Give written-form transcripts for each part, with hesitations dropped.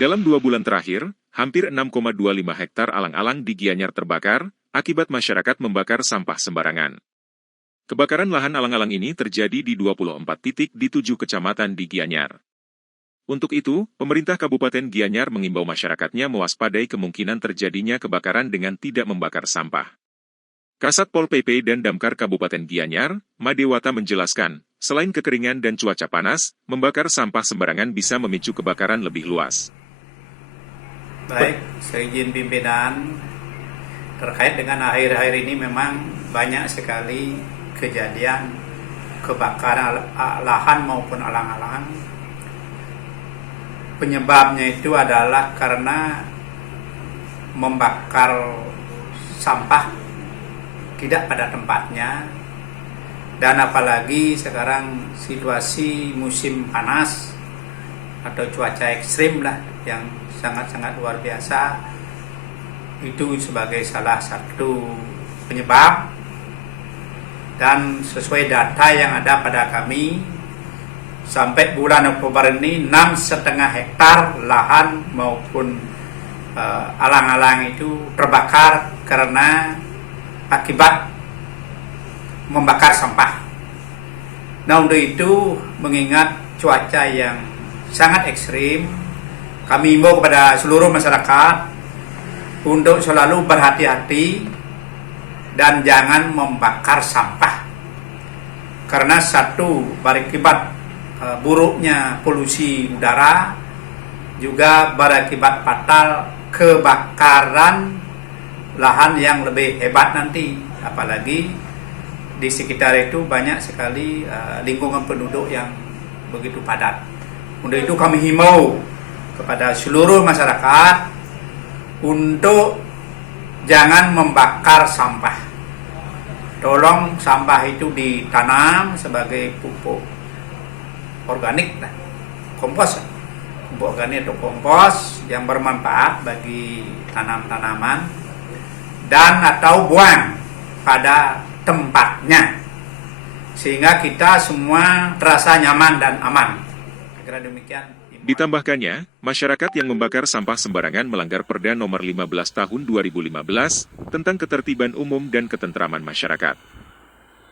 Dalam 2 bulan terakhir, hampir 6,25 hektar alang-alang di Gianyar terbakar, akibat masyarakat membakar sampah sembarangan. Kebakaran lahan alang-alang ini terjadi di 24 titik di 7 kecamatan di Gianyar. Untuk itu, pemerintah Kabupaten Gianyar mengimbau masyarakatnya mewaspadai kemungkinan terjadinya kebakaran dengan tidak membakar sampah. Kasat Pol PP dan Damkar Kabupaten Gianyar, Madewata menjelaskan, selain kekeringan dan cuaca panas, membakar sampah sembarangan bisa memicu kebakaran lebih luas. Baik, saya izin pimpinan, terkait dengan akhir-akhir ini memang banyak sekali kejadian kebakaran lahan maupun alang-alang. Penyebabnya itu adalah karena membakar sampah tidak pada tempatnya, dan apalagi sekarang situasi musim panas atau cuaca ekstrim lah yang sangat-sangat luar biasa, itu sebagai salah satu penyebab. Dan sesuai data yang ada pada kami, sampai bulan Oktober ini 6,5 hektar lahan maupun alang-alang itu terbakar karena akibat membakar sampah. Nah, untuk itu mengingat cuaca yang sangat ekstrim, kami himbau kepada seluruh masyarakat untuk selalu berhati-hati dan jangan membakar sampah. Karena satu, berakibat buruknya polusi udara, juga berakibat fatal kebakaran lahan yang lebih hebat nanti. Apalagi di sekitar itu banyak sekali lingkungan penduduk yang begitu padat. Untuk itu kami himbau kepada seluruh masyarakat untuk jangan membakar sampah. Tolong sampah itu ditanam sebagai pupuk organik, kompos, pupuk organik atau kompos yang bermanfaat bagi tanam-tanaman, dan atau buang pada tempatnya, sehingga kita semua terasa nyaman dan aman. Kira demikian. Ditambahkannya, masyarakat yang membakar sampah sembarangan melanggar Perda Nomor 15 Tahun 2015 tentang Ketertiban Umum dan Ketentraman Masyarakat.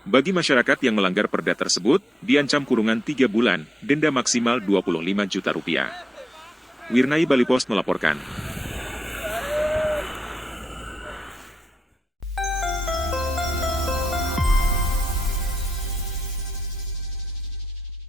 Bagi masyarakat yang melanggar perda tersebut, diancam kurungan 3 bulan, denda maksimal Rp25 juta. Wirnai Bali Post melaporkan.